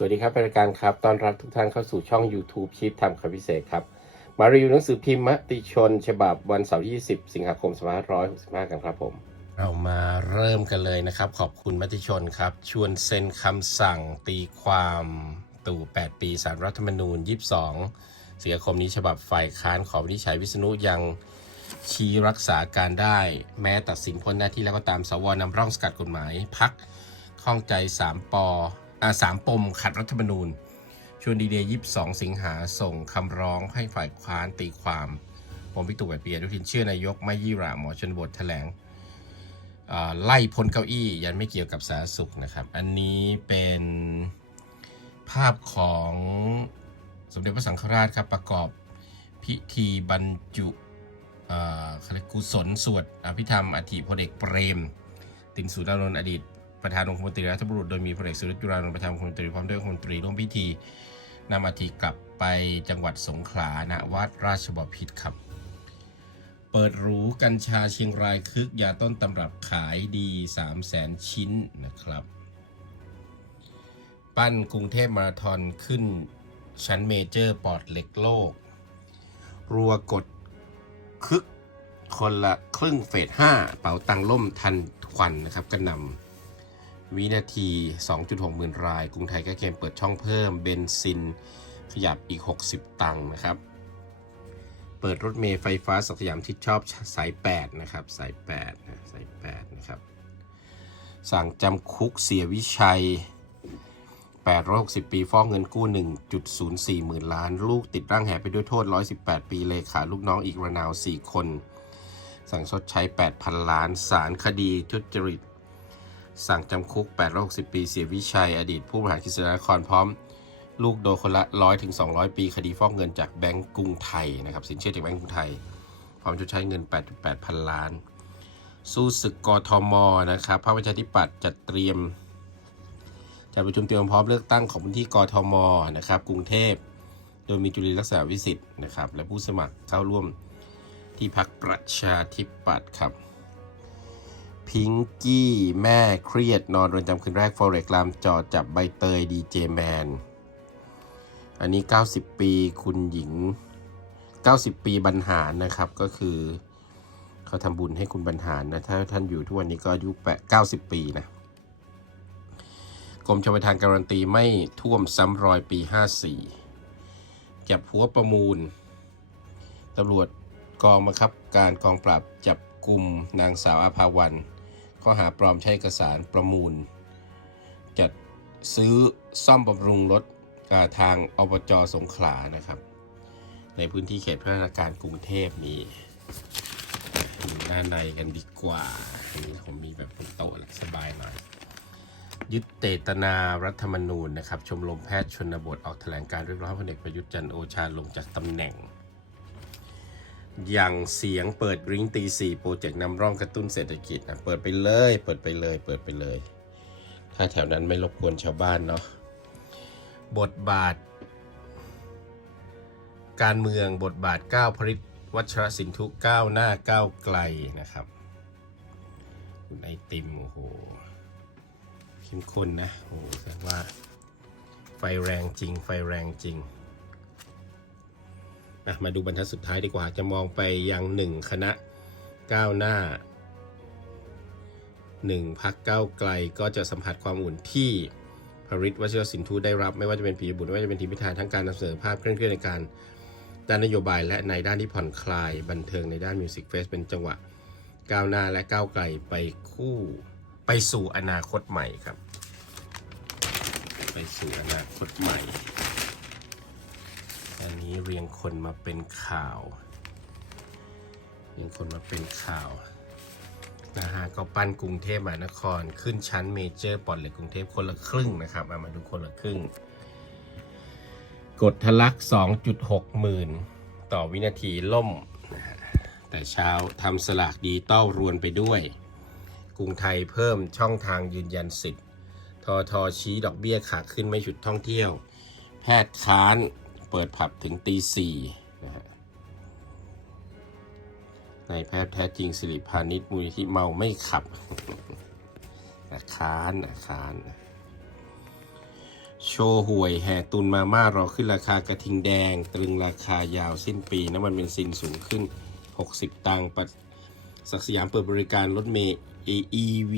สวัสดีครับรายการครับ ต้อนรับทุกท่านเข้าสู่ช่อง YouTube ชีพทำคำพิเศษครับ มารีวิวหนังสือพิมพ์มติชน ฉบับวันเสาร์ที่ 20 สิงหาคม 2565 กันครับผม เรามาเริ่มกันเลยนะครับ ขอบคุณมติชนครับ ชวนเซ็นคำสั่งตีความตู่ 8 ปีสารรัฐธรรมนูญ 22 สิงหาคมนี้ฉบับฝ่ายค้านขอวินิจฉัยวิษณุยังชี้รักษาการได้ แม้ตัดสินพ้นหน้าที่แล้วก็ตามสวนำร่องสกัดกฎหมายพักข้องใจ 3ปอ สามปมขัดรัฐธรรมนูญ ชวนดีเดย์22สิงหาส่งคำร้องให้ฝ่ายค้านตีความผมพิตุแบบเปียอนุทินเชื่อนายกไม่ยี่ราหมอชนบทแถลงไล่พ้นเก้าอี้ยันไม่เกี่ยวกับสาธารณสุขนะครับ อันนี้เป็นภาพของสมเด็จพระสังฆราชครับประกอบพิธีบรรจุขาเรียกกุศลสวดอภิธรรมอธิพลเอกเปรม ตินสุรานนท์อดีต ประธานองคมนตรีรัฐบุรุษโดยมีพลเอกสุรจุรานนท์ประธานองคมนตรีพร้อมด้วยองคมนตรีร่วมพิธีนำอาทิกลับไปจังหวัดสงขลาณวัดราชบพิตรครับ เปิดหรูกัญชาเชียงรายคึกยาต้นตำรับขายดี 3 0 0แสนชิ้นนะครับ ปั้นกรุงเทพมาราธอนขึ้นชั้นเมเจอร์ปอดเหล็กโลก รัวกดคึกคนละครึ่งเฟส5เป๋าตังล่มทันควันนะครับกระนำ วินาที 2.6หมื่นราย กรุงไทยก็เกมเปิดช่องเพิ่ม เบนซิน ขยับอีก 60 ตังค์นะครับ เปิดรถเมล์ไฟฟ้าสักสยามทิศชอบสาย 8 นะครับ สาย8นะสาย8นะครับ สั่งจำคุกเสียวิชัย 860 ปีฟ้องเงินกู้ 1.04 หมื่นล้าน ลูกติดร่างแหไปด้วยโทษ 118 ปีเลขาลูกน้องอีกระนาว 4 คน สั่งชดใช้ 8,000 ล้าน สารคดีทุจริต สั่งจำคุก 860 ปี เสียวิชัย อดีตผู้บริหารกิจสนครพร้อม ลูกโดนคนละ 100ถึง200 ปี คดีฟอกเงินจากแบงก์กรุงไทยนะครับสินเชื่อจากแบงก์กรุงไทย พร้อมชดใช้เงิน 8.8 พันล้าน สู้ศึกกทมนะครับพรรคประชาธิปัตย์จัดเตรียมจัดประชุมเตรียมพร้อมเลือกตั้งของพื้นที่กทมนะครับกรุงเทพโดยมีจุลินลักษณะวิสิทธิ์นะครับและผู้สมัครเข้าร่วมที่พักประชาธิปัตย์ครับ พิงกี้แม่เครียดนอนเรือนจำคืนแรกฟอเร็กลามจอจับใบเตยดีเจแมน อันนี้ 90 ปีคุณหญิง 90 ปีบรรหารนะครับ ก็คือเขาทำบุญให้คุณบรรหารนะ ถ้าท่านอยู่ทุกวันนี้ก็อายุแปด90ปีนะกรมชลประทานการันตีไม่ท่วมซ้ำรอยปี 54 จับหัวประมูลตำรวจกองบังคับการกองปราบจับกลุ่มนางสาวอาภาวัน ข้อหาปลอมใช้เอกสารประมูล จัดซื้อซ่อมบำรุงรถกับทางอบจสงขลานะครับ ในพื้นที่เขตพระนครกรุงเทพนี้ดูด้านในกันดีกว่าอันนี้ผมมีแบบบนโต๊ะแหละสบายหน่อย ยึดเตตนารัฐธรรมนูญนะครับ ชมรมแพทย์ชนบทออกแถลงการเรียกร้องพลเอกประยุทธ์จันโอชาลงจากตำแหน่ง อย่างเสียงเปิดริงตีสี่โปรเจกต์นำร่องกระตุ้นเศรษฐกิจนะเปิดไปเลย เปิดไปเลย เปิดไปเลย ถ้าแถวนั้นไม่รบกวนชาวบ้านเนาะบทบาท การเมืองบทบาทก้าวพริตวัชรสินทุก้าวหน้าก้าวไกลนะครับคุณไอติมโอ้โหเข้มข้นนะโอ้โหแสดงว่าไฟแรงจริง ไฟแรงจริง มาดูบรรทัดสุดท้ายดีกว่าจะมองไปยังหนึ่งคณะก้าวหน้าหนึ่งพักก้าวไกลก็จะสัมผัสความอุ่นที่พริตวชิรสินทูได้รับ ไม่ว่าจะเป็นปีบุตรไม่ว่าจะเป็นทีมพิธาทั้งการนำเสนอภาพเคลื่อนเคลื่อนในการด้านนโยบายและในด้านที่ผ่อนคลายบันเทิงในด้านมิวสิกเฟสเป็นจังหวะก้าวหน้าและก้าวไกลไปคู่ไปสู่อนาคตใหม่ครับ ไปสู่อนาคตใหม่ อันนี้เรียงคนมาเป็นข่าว เรียงคนมาเป็นข่าวนะฮะก็ปั้นกรุงเทพมหานครขึ้นชั้นเมเจอร์ปอดเหล็กกรุงเทพคนละครึ่งนะครับเอามาดูคนละครึ่ง กดทะลัก 2.6 หมื่น ต่อวินาทีล่มนะฮะแต่เช้าทำสลากดีต้อรวนไปด้วย กรุงไทยเพิ่มช่องทางยืนยันสิทธิ์ทอทอชี้ดอกเบี้ยขาขึ้นไม่หยุดท่องเที่ยว แพทย์ค้าน เปิดผับถึงตีสี่นะฮะนายแพทย์แท้จริงสิริพานิชมูลนิธิเมาไม่ขับอาคารอาคารโชว์หวยแห่ตุนมาม่ารอขึ้นราคากระทิงแดง ตรึงราคายาวสิ้นปี น้ำมันเบนซินสูงขึ้น 60 ตังค์ปัดศักดิ์สยามเปิดบริการรถเมย์ AEV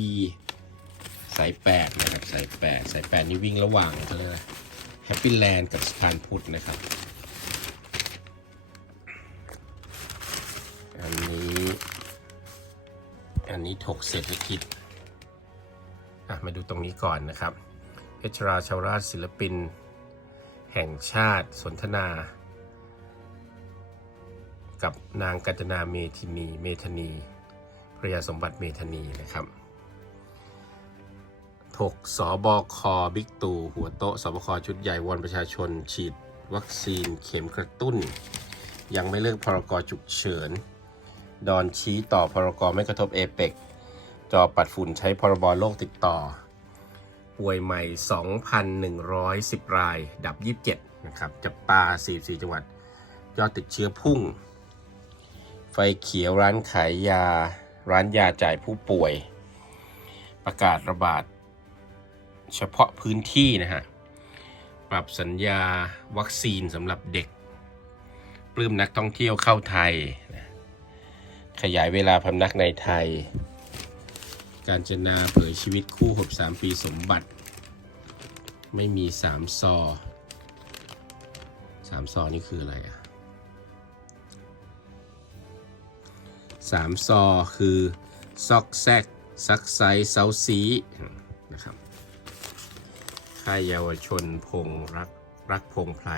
สาย 8 นะครับ สาย 8 สาย 8 นี่วิ่งระหว่างเขาเรียกอะไร แฮปปี้แลนด์กับสะพานพุทธนะครับ อันนี้ อันนี้ถกเศรษฐกิจอะมาดูตรงนี้ก่อนนะครับ เพชรราชาวราชศิลปิน แห่งชาติสนทนา กับนางกัจนาเมธินี เมธนีภรยาสมบัติเมธนีนะครับ ถกสบคบิ๊กตู่หัวโต๊ะสบคชุดใหญ่วอนประชาชน ฉีดวัคซีนเข็มกระตุ้น ยังไม่เลิกพรกฉุกเฉิน ดอนชี้ต่อพรกไม่กระทบเอเปกจอปัดฝุ่นใช้พรบโรคติดต่อ ป่วยใหม่ 2,110 ราย ดับ 27 นะครับ จับตา44 จังหวัด ยอดติดเชื้อพุ่ง ไฟเขียวร้านขายยา ร้านยาจ่ายผู้ป่วย ประกาศระบาด เฉพาะพื้นที่นะฮะ ปรับสัญญาวัคซีนสำหรับเด็ก ปลื้มนักท่องเที่ยวเข้าไทยนะขยายเวลาพำนักในไทย การจนาเผยชีวิตคู่63ปีสมบัติ ไม่มีสามซอสามซอนี่คืออะไรอะสามซอคือ ซอกแซกซักไซเซาซี ค่ายเยาวชนพงรักรักพงไพร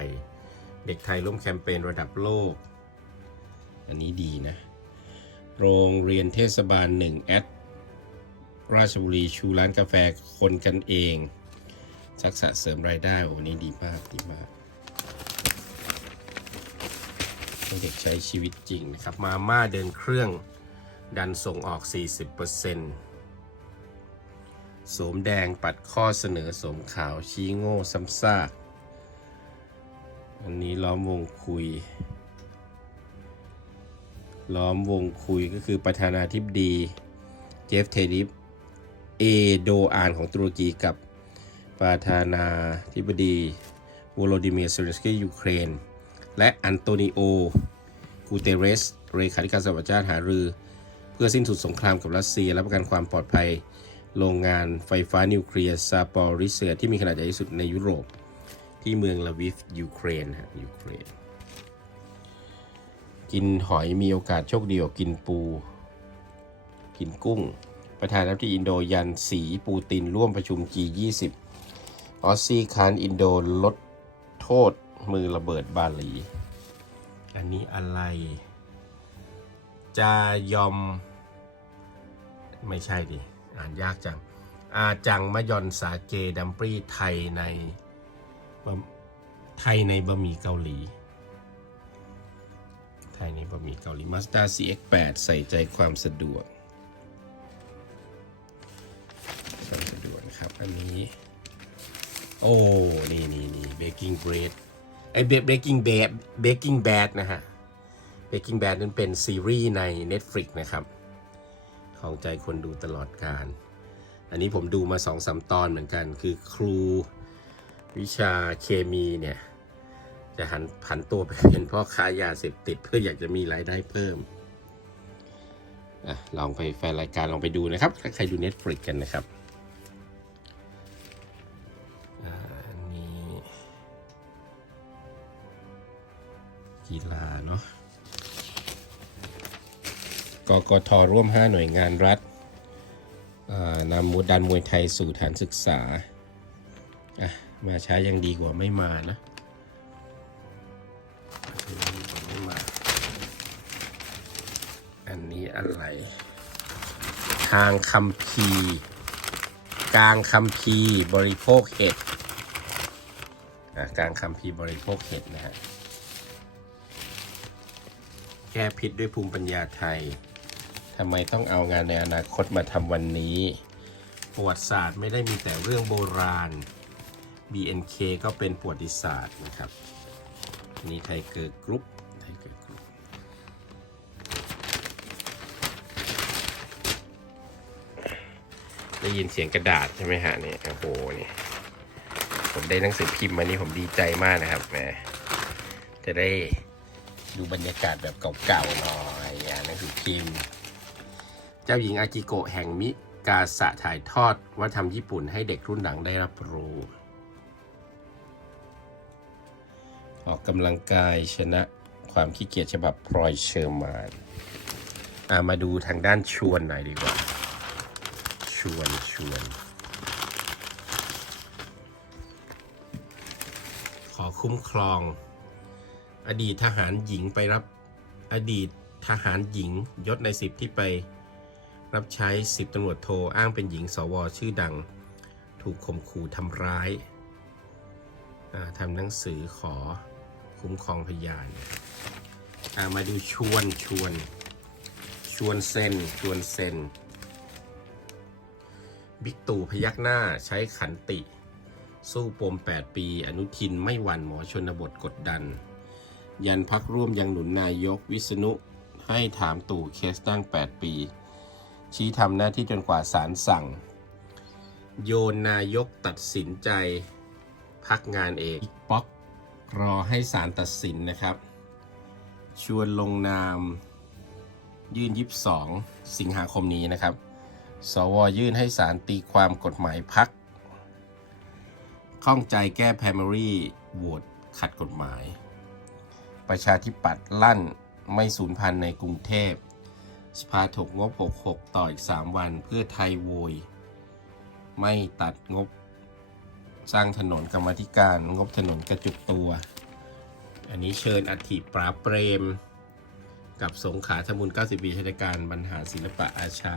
เด็กไทยร่วมแคมเปญระดับโลก อันนี้ดีนะ โรงเรียนเทศบาลหนึ่งแอดราชบุรีชูร้านกาแฟคนกันเองทักษะเสริมรายได้โอ้นี่ดีมากดีมากเด็กใช้ชีวิตจริงนะครับ มาม่าเดินเครื่องดันส่งออก 40% สวมแดงปัดข้อเสนอสวมขาวชี้โง่ซ้ำซากอันนี้ล้อมวงคุย ล้อมวงคุยก็คือประธานาธิบดี เจฟเทลิฟเอโดอานของตุรกีกับประธานาธิบดีวโลดิเมียร์เซเลนสกี้ยูเครน และอันโตนิโอ กูเตเรสเลขาธิการสหประชาชาติหารือ เพื่อสิ้นสุดสงครามกับรัสเซีย และประกันความปลอดภัย โรงงานไฟฟ้านิวเคลียร์ซาปอริเซียที่มีขนาดใหญ่ที่สุดในยุโรป ที่เมืองลาวิฟยูเครนฮะยูเครน กินหอยมีโอกาสโชคดีกว่ากินปู กินกุ้ง ประธานาธิบดีอินโดยันสีปูตินร่วมประชุม G20 ออสซี่คานอินโดลดโทษมือระเบิดบาหลี อันนี้อะไรจายอม ไม่ใช่ดิ อ่านยากจัง อาจังมะยอนสาเกดัมปรีไทยในไทยในบะหมี่เกาหลี ไทยในบะหมี่เกาหลี Mazda CX-8 ใส่ใจความสะดวกความสะดวกนะครับ อันนี้ โอ้ นี่นี่นี่ baking bread ไอ้ Ba- baking bad baking bad นะฮะ baking bad นั้นเป็นซีรีส์ใน Netflix นะครับ ของใจคนดูตลอดการ อันนี้ผมดูมาสองสามตอนเหมือนกันคือครูวิชาเคมีเนี่ย จะหันผันตัวไปเป็นพ่อค้ายาเสพติดเพื่ออยากจะมีรายได้เพิ่มอะลองไปแฟนรายการลองไปดูนะครับ ถ้าใครดู Netflix กันนะครับ กกทร่วม 5 หน่วยงานรัฐนำมูดันมวยไทยสู่ฐานศึกษา มาช้ายังดีกว่าไม่มานะไม่มา อันนี้อะไร ทางคำพีกลางคำพีบริโภคเห็ดกลางคำพีบริโภคเห็ดนะฮะ แก้พิษด้วยภูมิปัญญาไทย ทำไมต้องเอางานในอนาคตมาทำวันนี้ ประวัติศาสตร์ไม่ได้มีแต่เรื่องโบราณ BNK ก็เป็นประวัติศาสตร์นะครับ นี่ไทเกอร์กรุ๊ปไทเกอร์กรุ๊ปได้ยินเสียงกระดาษใช่ไหมฮะเนี่ยโอ้โหเนี่ยผมได้หนังสือพิมพ์มานี่ผมดีใจมากนะครับแหมจะได้ดูบรรยากาศแบบเก่าๆหน่อยอ่านหนังสือพิมพ์ จ้าหญิงอากิโกะแห่งมิกาสะถ่ายทอดวัฒนธรรมญี่ปุ่นให้เด็กรุ่นหลังได้รับรู้ ออกกำลังกายชนะความขี้เกียจฉบับพลอยเชอร์มานมาดูทางด้านชวนหน่อยดีกว่า ชวนชวน ขอคุ้มครอง อดีตทหารหญิงไปรับอดีตทหารหญิงยศในสิบที่ไป รับใช้สิบตำรวจโทอ้างเป็นหญิงสวชื่อดัง ถูกข่มขู่ทำร้ายาทำหนังสือขอคุ้มครองพยานามาดูชวนชวน ชวนเซนชวนเซนบิ๊กตู่พยักหน้าใช้ขันติ สู้ปม 8 ปี อนุทินไม่หวั่นหมอชนบทกดดัน ยันพักร่วมยังหนุนนายกวิษณุให้ถามตู่เคสตั้ง 8 ปี ชี้ทำหน้าที่จนกว่าศาลสั่ง โยนนายกตัดสินใจพักงานเองบิ๊กป๊อกรอให้ศาลตัดสินนะครับ ชวนลงนามยื่น 22 สิงหาคมนี้นะครับ สวยื่นให้ศาลตีความกฎหมายพัก ข้องใจแก้ primary โหวตขัดกฎหมาย ประชาธิปัตย์ลั่นไม่สูญพันธุ์ในกรุงเทพ สภาถกงบ 66 ต่ออีก 3 วันเพื่อไทยโวย ไม่ตัดงบ สร้างถนนกรรมธิการงบถนนกระจุกตัว อันนี้เชิญอัฐิปราเปรม กับสงขาธมุน 90 ปีชาติการบรรหารศิลปะอาชา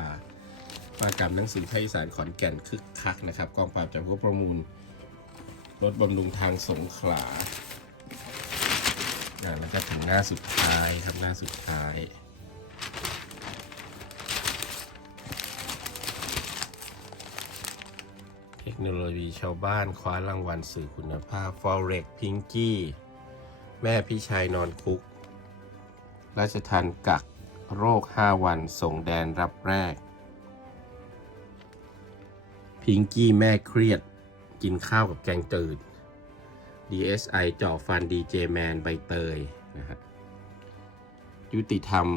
มากรรมหนังสือไทยสานขอนแก่นคึกคักนะครับ กองปราบจับพวกประมูล รถบำรุงทางสงขลาแล้วก็ถึงหน้าสุดท้ายครับหน้าสุดท้าย คโนโลยีชาวบ้านคว้ารางวัลสื่อคุณภาพ Forex Pinky แม่พี่ชายนอนคุก ราชทันกักโรค 5 วันส่งแดนรับแรก พิงกี้แม่เครียด กินข้าวกับแกงจืด DSI จ่อฟันดีเจแมนใบเตยนะฮะยุติธรรม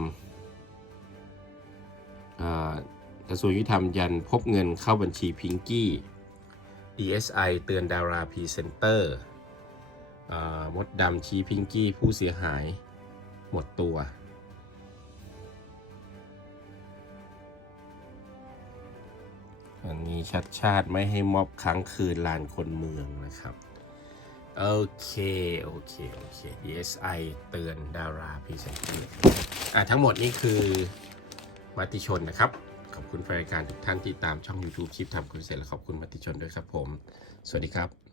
อ่อกระทรวงยุติธรรมยันพบเงินเข้าบัญชีพิงกี้ DSI เตือนดาราพรีเซนเตอร์มดดำชี้พิงกี้ผู้เสียหายหมดตัว อันนี้ชัดชาติไม่ให้มอบค้างคืนลานคนเมืองนะครับ โอเค โอเค โอเค DSI เตือนดาราพรีเซนเตอร์อะทั้งหมดนี้คือมติชนนะครับ ขอบคุณแฟนรายการทุกท่านที่ตามช่อง YouTube คลิปทำคุณเสร็จและขอบคุณมติชนด้วยครับผม สวัสดีครับ